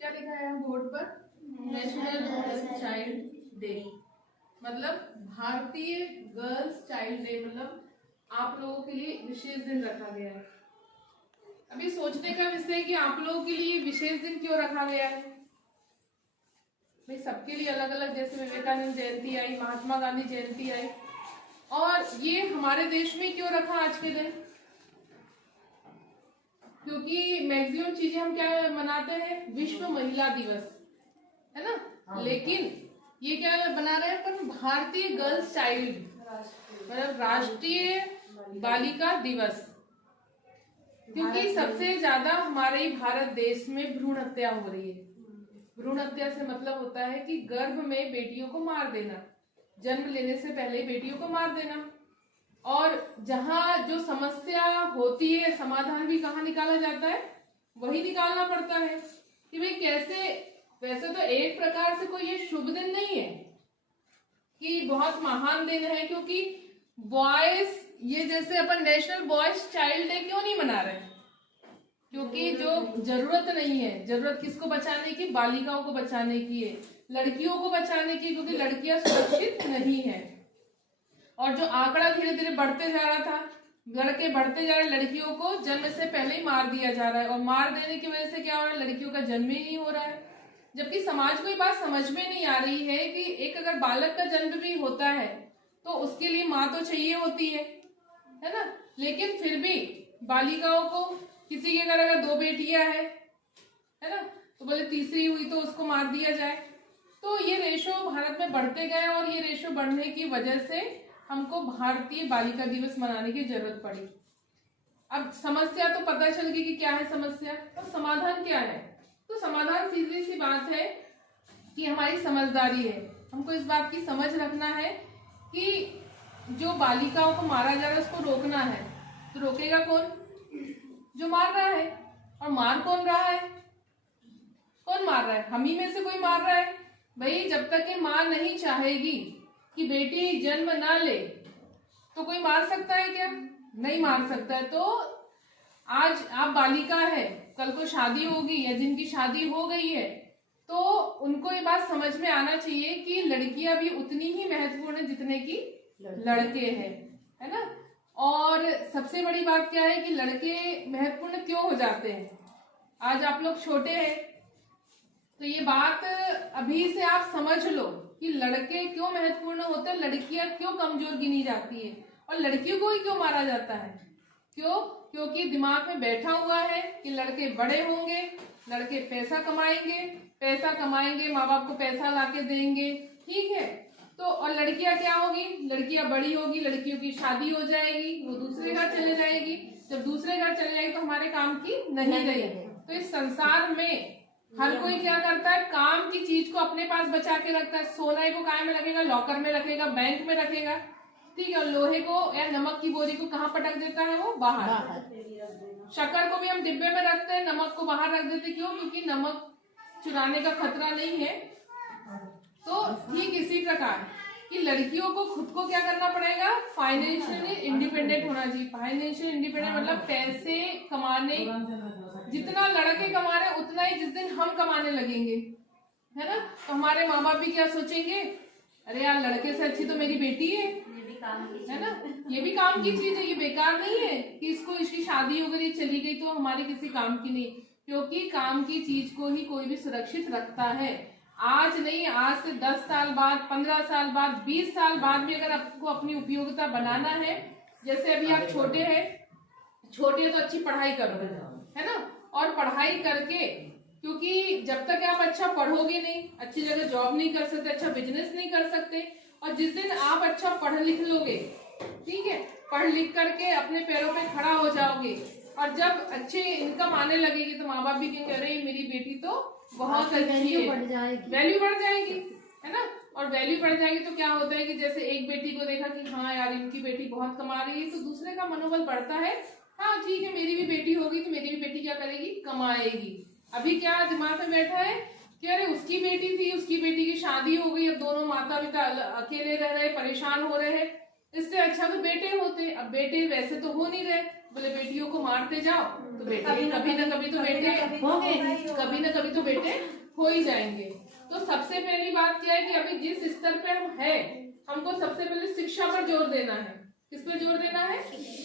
क्या लिखा है यहाँ बोर्ड पर? नेशनल गर्ल्स चाइल्ड डे, मतलब भारतीय गर्ल्स चाइल्ड डे, मतलब आप लोगों के लिए विशेष दिन रखा गया है। अभी सोचने का विषय है कि आप लोगों के लिए विशेष दिन क्यों रखा गया है। भाई सबके लिए अलग अलग, जैसे विवेकानंद जयंती आई, महात्मा गांधी जयंती आई, और ये हमारे देश में क्यों रखा आज के दिन? क्योंकि मैक्सिमम चीजें हम क्या मनाते हैं, विश्व महिला दिवस है ना। हाँ, लेकिन ये क्या बना रहे हैं पर भारतीय गर्ल्स चाइल्ड, मतलब राष्ट्रीय बालिका दिवस, क्योंकि सबसे ज्यादा हमारे भारत देश में भ्रूण हत्या हो रही है। भ्रूण हत्या से मतलब होता है कि गर्भ में बेटियों को मार देना, जन्म लेने से पहले बेटियों को मार देना। और जहां जो समस्या होती है, समाधान भी कहाँ निकाला जाता है, वही निकालना पड़ता है कि भाई कैसे। वैसे तो एक प्रकार से कोई ये शुभ दिन नहीं है कि बहुत महान दिन है, क्योंकि बॉयज, ये जैसे अपन नेशनल बॉयज चाइल्ड डे क्यों नहीं मना रहे? क्योंकि जो जरूरत नहीं है, जरूरत किसको बचाने की? बालिकाओं को बचाने की है, लड़कियों को बचाने की, क्योंकि लड़कियां सुरक्षित नहीं है। और जो आंकड़ा धीरे धीरे बढ़ते जा रहा था, लड़के बढ़ते जा रहे, लड़कियों को जन्म से पहले ही मार दिया जा रहा है, और मार देने की वजह से क्या हो रहा है, लड़कियों का जन्म ही नहीं हो रहा है। जबकि समाज को ये बात समझ में नहीं आ रही है कि एक अगर बालक का जन्म भी होता है तो उसके लिए माँ तो चाहिए होती है ना। लेकिन फिर भी बालिकाओं को, किसी के घर अगर 2 बेटियां है ना, तो बोले तीसरी हुई तो उसको मार दिया जाए। तो ये रेशो भारत में बढ़ते गए, और ये रेशो बढ़ने की वजह से हमको भारतीय बालिका दिवस मनाने की जरूरत पड़ी। अब समस्या तो पता चल गई कि क्या है समस्या, और समाधान क्या है। तो समाधान सीधी सी बात है कि हमारी समझदारी है, हमको इस बात की समझ रखना है कि जो बालिकाओं को मारा जा रहा है उसको रोकना है। तो रोकेगा कौन? जो मार रहा है। और मार कौन रहा है? कौन मार रहा है? हम ही में से कोई मार रहा है। भाई जब तक ये माँ नहीं चाहेगी कि बेटी जन्म ना ले, तो कोई मार सकता है क्या? नहीं मार सकता है। तो आज आप बालिका है, कल को शादी होगी, या जिनकी शादी हो गई है, तो उनको ये बात समझ में आना चाहिए कि लड़कियां भी उतनी ही महत्वपूर्ण है जितने की लड़के हैं, है ना। और सबसे बड़ी बात क्या है कि लड़के महत्वपूर्ण क्यों हो जाते हैं? आज आप लोग छोटे हैं तो ये बात अभी से आप समझ लो कि लड़के क्यों महत्वपूर्ण होते हैं, लड़कियां क्यों कमजोर गिनी जाती है, और लड़कियों को ही क्यों मारा जाता है। क्यों? क्योंकि दिमाग में बैठा हुआ है कि लड़के बड़े होंगे, लड़के पैसा कमाएंगे, माँ बाप को पैसा लाके देंगे, ठीक है। तो और लड़कियां क्या होगी? लड़कियां बड़ी होगी, लड़कियों की शादी हो जाएगी, वो दूसरे घर चले जाएगी। जब दूसरे घर चले जाएगी तो हमारे काम की नहीं रही। तो इस संसार में हर कोई क्या करता है, काम की चीज को अपने पास बचा के रखता है। सोने को काय में रखेगा? लॉकर में रखेगा, बैंक में रखेगा, ठीक है। और लोहे को या नमक की बोरी को कहाँ पटक देता है? वो बाहर। शक्कर को भी हम डिब्बे में रखते हैं, नमक को बाहर रख देते। क्यों? क्योंकि नमक चुराने का खतरा नहीं है। तो ठीक इसी प्रकार कि लड़कियों को खुद को क्या करना पड़ेगा? फाइनेंशियली इंडिपेंडेंट होना चाहिए। फाइनेंशियल इंडिपेंडेंट मतलब पैसे कमाने, जितना लड़के कमा रहे उतना ही जिस दिन हम कमाने लगेंगे, है ना, तो हमारे माँ बाप भी क्या सोचेंगे, अरे यार लड़के से अच्छी तो मेरी बेटी है ना, ये भी काम की चीज है, ये बेकार नहीं है कि इसको इसकी शादी हो गई चली गई तो हमारी किसी काम की नहीं। क्योंकि काम की चीज को ही कोई भी सुरक्षित रखता है। आज नहीं, आज से 10 साल बाद, 15 साल बाद, 20 साल बाद भी अगर आपको अपनी उपयोगिता बनाना है, जैसे अभी आप छोटे हैं, छोटे तो अच्छी पढ़ाई करो, है ना, और पढ़ाई करके, क्योंकि जब तक आप अच्छा पढ़ोगे नहीं, अच्छी जगह जॉब नहीं कर सकते, अच्छा बिजनेस नहीं कर सकते। और जिस दिन आप अच्छा पढ़ लिख लोगे, ठीक है, पढ़ लिख करके अपने पैरों पे खड़ा हो जाओगे, और जब अच्छे इनकम आने लगेगी तो माँ बाप भी कहेंगे अरे मेरी बेटी तो बहुत अच्छी है, वैल्यू बढ़ जाएगी, है ना। और वैल्यू बढ़ जाएगी तो क्या होता है कि जैसे एक बेटी को देखा कि हाँ यार इनकी बेटी बहुत कमा रही है, तो दूसरे का मनोबल बढ़ता है, हाँ ठीक है मेरी भी बेटी होगी तो मेरी भी बेटी क्या करेगी, कमाएगी। अभी क्या दिमाग में बैठा है कि अरे उसकी बेटी थी, उसकी बेटी की शादी हो गई, अब दोनों माता पिता अकेले रह रहे, परेशान हो रहे हैं, इससे अच्छा तो बेटे होते। अब बेटे वैसे तो हो नहीं रहे, बोले बेटियों को मारते जाओ तो बेटे कभी ना कभी तो बेटे होंगे, कभी ना कभी तो बेटे हो ही जाएंगे। तो सबसे पहली बात क्या है कि अभी जिस स्तर पे हम है, हमको सबसे पहले शिक्षा पर जोर देना है। किस पर जोर देना है?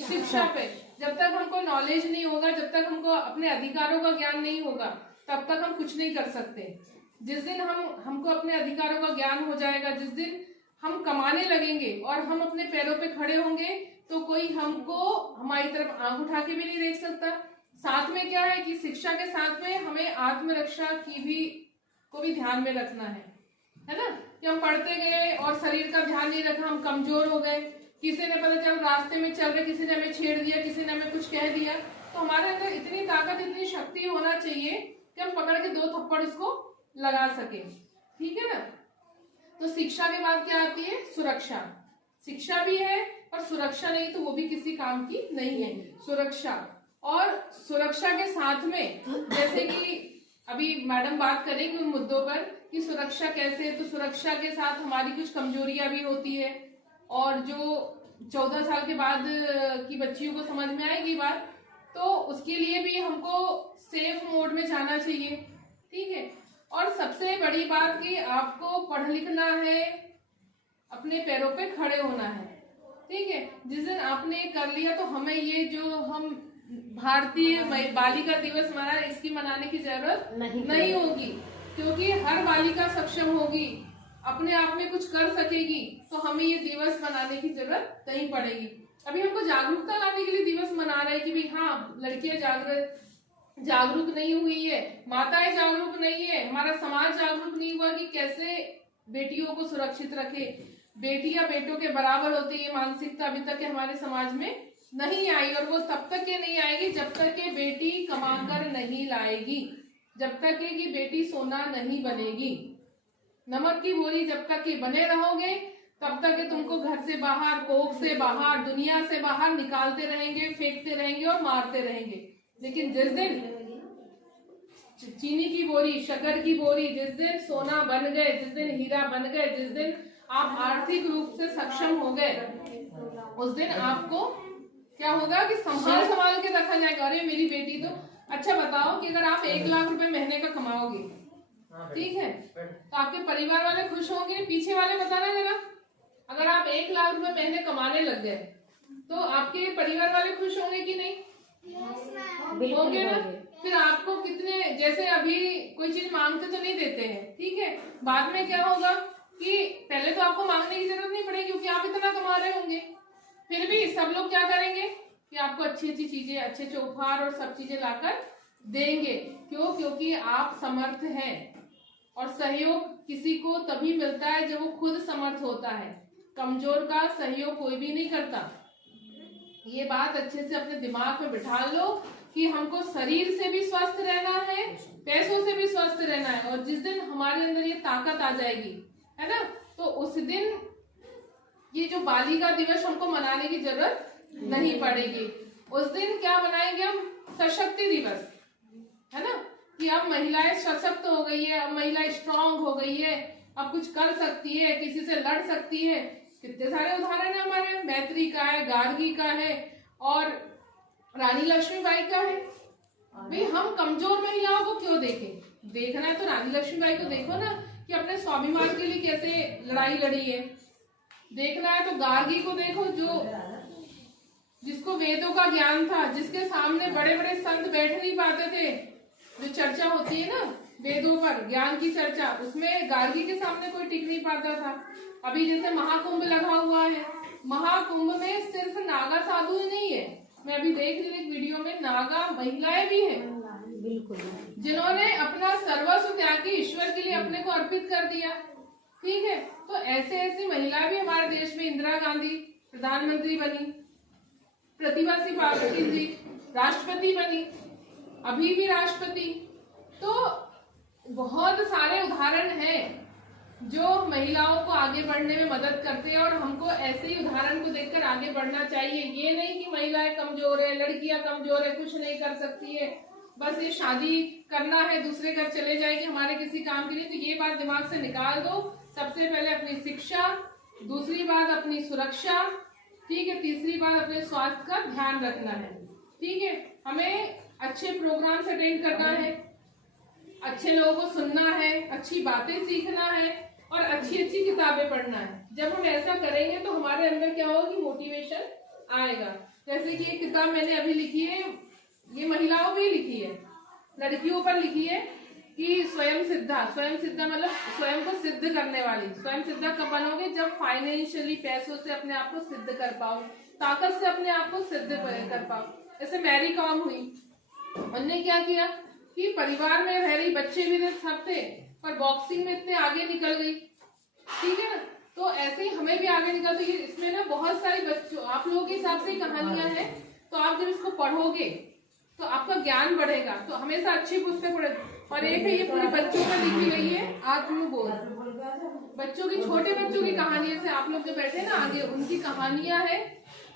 शिक्षा पे। जब तक हमको नॉलेज नहीं होगा, जब तक हमको अपने अधिकारों का ज्ञान नहीं होगा, तब तक हम कुछ नहीं कर सकते। जिस दिन हमको अपने अधिकारों का ज्ञान हो जाएगा, जिस दिन हम कमाने लगेंगे और हम अपने पैरों पे खड़े होंगे, तो कोई हमको हमारी तरफ आंख उठा के भी नहीं देख सकता। साथ में क्या है कि शिक्षा के साथ में हमें आत्मरक्षा को भी ध्यान में रखना है ना। कि हम पढ़ते गए और शरीर का ध्यान नहीं रखा, हम कमजोर हो गए, किसी ने पता चल रास्ते में चल रहे, किसी ने हमें छेड़ दिया, किसी ने हमें कुछ कह दिया, तो हमारे अंदर इतनी ताकत, इतनी शक्ति होना चाहिए कि हम पकड़ के 2 थप्पड़ उसको लगा सके। ठीक है ना। तो शिक्षा के बाद क्या आती है? सुरक्षा। शिक्षा भी है और सुरक्षा नहीं तो वो भी किसी काम की नहीं है। सुरक्षा, और सुरक्षा के साथ में जैसे कि अभी मैडम बात करेंगे उन मुद्दों पर कि सुरक्षा कैसे, तो सुरक्षा के साथ हमारी कुछ कमजोरियां भी होती है, और जो 14 साल के बाद की बच्चियों को समझ में आएगी बात, तो उसके लिए भी हमको सेफ मोड में जाना चाहिए। ठीक है। और सबसे बड़ी बात कि आपको पढ़ लिखना है, अपने पैरों पे खड़े होना है। ठीक है। जिस दिन आपने कर लिया तो हमें ये जो हम भारतीय बालिका दिवस मना, इसकी मनाने की जरूरत नहीं होगी, क्योंकि हर बालिका सक्षम होगी, अपने आप में कुछ कर सकेगी, तो हमें ये दिवस मनाने की जरूरत नहीं पड़ेगी। अभी हमको जागरूकता लाने के लिए दिवस मना रहे हैं कि भाई हाँ, लड़कियां जागरूक नहीं हुई है, माताएं जागरूक नहीं है, हमारा समाज जागरूक नहीं हुआ कि कैसे बेटियों को सुरक्षित रखे, बेटियां बेटों के बराबर होती है, मानसिकता अभी तक हमारे समाज में नहीं आई, और वो तब तक के नहीं आएगी जब तक के बेटी कमाकर नहीं लाएगी, जब तक कि बेटी सोना नहीं बनेगी। नमक की बोरी जब तक कि बने रहोगे, तब तक कि तुमको घर से बाहर, कोख से बाहर, दुनिया से बाहर निकालते रहेंगे, फेंकते रहेंगे और मारते रहेंगे। लेकिन जिस दिन चीनी की बोरी, शक्कर की बोरी, जिस दिन सोना बन गए, जिस दिन हीरा बन गए, जिस दिन आप आर्थिक रूप से सक्षम हो गए, उस दिन आपको क्या होगा कि संभाल के रखा जाएगा। अरे मेरी बेटी तो, अच्छा बताओ कि अगर आप 1 लाख रुपए महीने का कमाओगे, ठीक है, तो आपके परिवार वाले खुश होंगे? पीछे वाले बताना जरा, अगर आप 1 लाख रुपए महीने कमाने लग गए तो आपके परिवार वाले खुश होंगे कि नहीं? होंगे ना। फिर आपको कितने, जैसे अभी कोई चीज मांगते तो नहीं देते हैं, ठीक है, बाद में क्या होगा कि पहले तो आपको मांगने की जरूरत नहीं पड़ेगी क्योंकि आप इतना कमा रहे होंगे, फिर भी सब लोग क्या करेंगे कि आपको अच्छी अच्छी चीजें, अच्छे उपहार और सब चीजें लाकर देंगे। क्यों? क्योंकि आप समर्थ हैं, और सहयोग किसी को तभी मिलता है जब वो खुद समर्थ होता है। कमजोर का सहयोग कोई भी नहीं करता। ये बात अच्छे से अपने दिमाग में बिठा लो कि हमको शरीर से भी स्वस्थ रहना है, पैसों से भी स्वस्थ रहना है, और जिस दिन हमारे अंदर ये ताकत आ जाएगी, है ना, तो उस दिन ये जो बालिका दिवस हमको मनाने की जरूरत नहीं पड़ेगी। उस दिन क्या मनाएंगे हम? सशक्ति दिवस, है ना, कि अब महिलाएं सशक्त हो गई है, अब महिला स्ट्रांग हो गई है, अब कुछ कर सकती है, किसी से लड़ सकती है। कितने सारे उदाहरण है हमारे, मैत्री का है, गार्गी का है, और रानी लक्ष्मीबाई का है। भाई हम कमजोर महिलाओं को क्यों देखें? देखना है तो रानी लक्ष्मीबाई को देखो ना, कि अपने स्वाभिमान के लिए कैसे लड़ाई लड़ी है। देखना है तो गार्गी को देखो, जिसको वेदों का ज्ञान था, जिसके सामने बड़े बड़े संत बैठ नहीं पाते थे। जो चर्चा होती है ना वेदों पर, ज्ञान की चर्चा, उसमें गार्गी के सामने कोई टिक नहीं पाता था। अभी जैसे महाकुंभ लगा हुआ है, महाकुंभ में सिर्फ नागा साधु ही नहीं है, मैं अभी देख रही एक वीडियो में, नागा महिलाएं भी हैं, बिल्कुल, जिन्होंने अपना सर्वस्व त्याग के ईश्वर के लिए अपने को अर्पित कर दिया। ठीक है, तो ऐसे ऐसी महिलाएं भी हमारे देश में, इंदिरा गांधी प्रधानमंत्री बनी, प्रतिभा सिंह पाटिल जी राष्ट्रपति बनी, अभी भी राष्ट्रपति। तो बहुत सारे उदाहरण हैं जो महिलाओं को आगे बढ़ने में मदद करते हैं, और हमको ऐसे ही उदाहरण को देखकर आगे बढ़ना चाहिए। ये नहीं कि महिलाएं कमजोर है, लड़कियां कमजोर है, कुछ नहीं कर सकती है, बस ये शादी करना है, दूसरे घर चले जाएगी हमारे किसी काम के लिए, तो ये बात दिमाग से निकाल दो। सबसे पहले अपनी शिक्षा, दूसरी बात अपनी सुरक्षा, ठीक है, तीसरी बात अपने स्वास्थ्य का ध्यान रखना है। ठीक है, हमें अच्छे प्रोग्राम्स अटेंड करना है, अच्छे लोगों को सुनना है, अच्छी बातें सीखना है और अच्छी अच्छी किताबें पढ़ना है। जब हम ऐसा करेंगे तो हमारे अंदर क्या होगा कि मोटिवेशन आएगा। जैसे कि एक किताब मैंने अभी लिखी है, ये महिलाओं पे लिखी है, लड़कियों पर लिखी है कि स्वयं सिद्धा मतलब स्वयं को सिद्ध करने वाली। स्वयं सिद्धा कब बनोगे? जब फाइनेंशियली पैसों से अपने आप को सिद्ध कर पाओ, ताकत से अपने आप को सिद्ध कर पाओ। जैसे मैरी कॉम हुई, उनने क्या किया कि परिवार में रह रही, बच्चे भी सब थे, पर बॉक्सिंग में इतने आगे निकल गई, ठीक है ना। तो ऐसे ही हमें भी आगे निकल, तो इसमें ना बहुत सारी बच्चों, आप लोगों के हिसाब से कहानियां हैं, तो आप जब इसको पढ़ोगे तो आपका ज्ञान बढ़ेगा। तो हमेशा अच्छी पुस्तक पढ़े। और एक है ये पूरी बच्चों पर लिखी गई है, आत्मबोध। बच्चों की, छोटे बच्चों की कहानियां से आप लोग जो बैठे ना आगे, उनकी कहानियां है।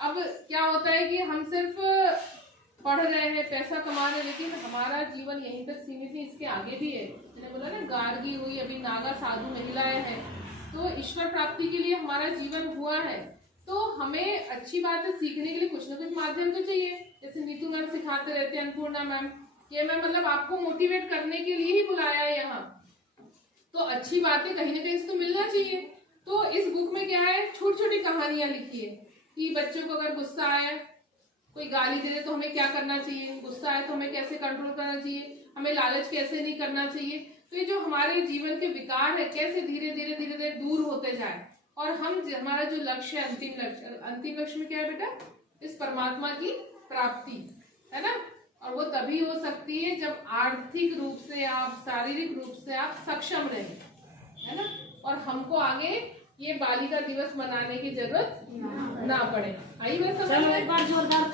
अब क्या होता है कि हम सिर्फ पढ़ रहे हैं, पैसा कमा रहे हैं, लेकिन हमारा जीवन यहीं तक सीमित है, इसके आगे भी है। मैंने बोला ना, गार्गी हुई, अभी नागा साधु महिलाएं हैं, तो ईश्वर प्राप्ति के लिए हमारा जीवन हुआ है। तो हमें अच्छी बातें सीखने के लिए कुछ ना कुछ माध्यम तो चाहिए। जैसे नीतू मैम सिखाते रहते हैं, अन्नपूर्णा मैम, ये मैम मतलब आपको मोटिवेट करने के लिए ही बुलाया है यहाँ, तो अच्छी बातें कहीं ना कहीं से तो मिलना चाहिए। तो इस बुक में क्या है, छोटी छोटी कहानियां लिखी है कि बच्चों को अगर गुस्सा आए, कोई गाली दे दे तो हमें क्या करना चाहिए, गुस्सा आए तो हमें कैसे कंट्रोल करना चाहिए, हमें लालच कैसे नहीं करना चाहिए। तो ये जो हमारे जीवन के विकार है, कैसे धीरे धीरे धीरे धीरे दूर होते जाए, और हम हमारा जो लक्ष्य है, अंतिम लक्ष्य में क्या है बेटा, इस परमात्मा की प्राप्ति है ना। और वो तभी हो सकती है जब आर्थिक रूप से आप, शारीरिक रूप से आप सक्षम रहे, है ना। और हमको आगे ये बालिका दिवस मनाने की जरूरत ना पड़े। आई बात समझ में? एक बार जोरदार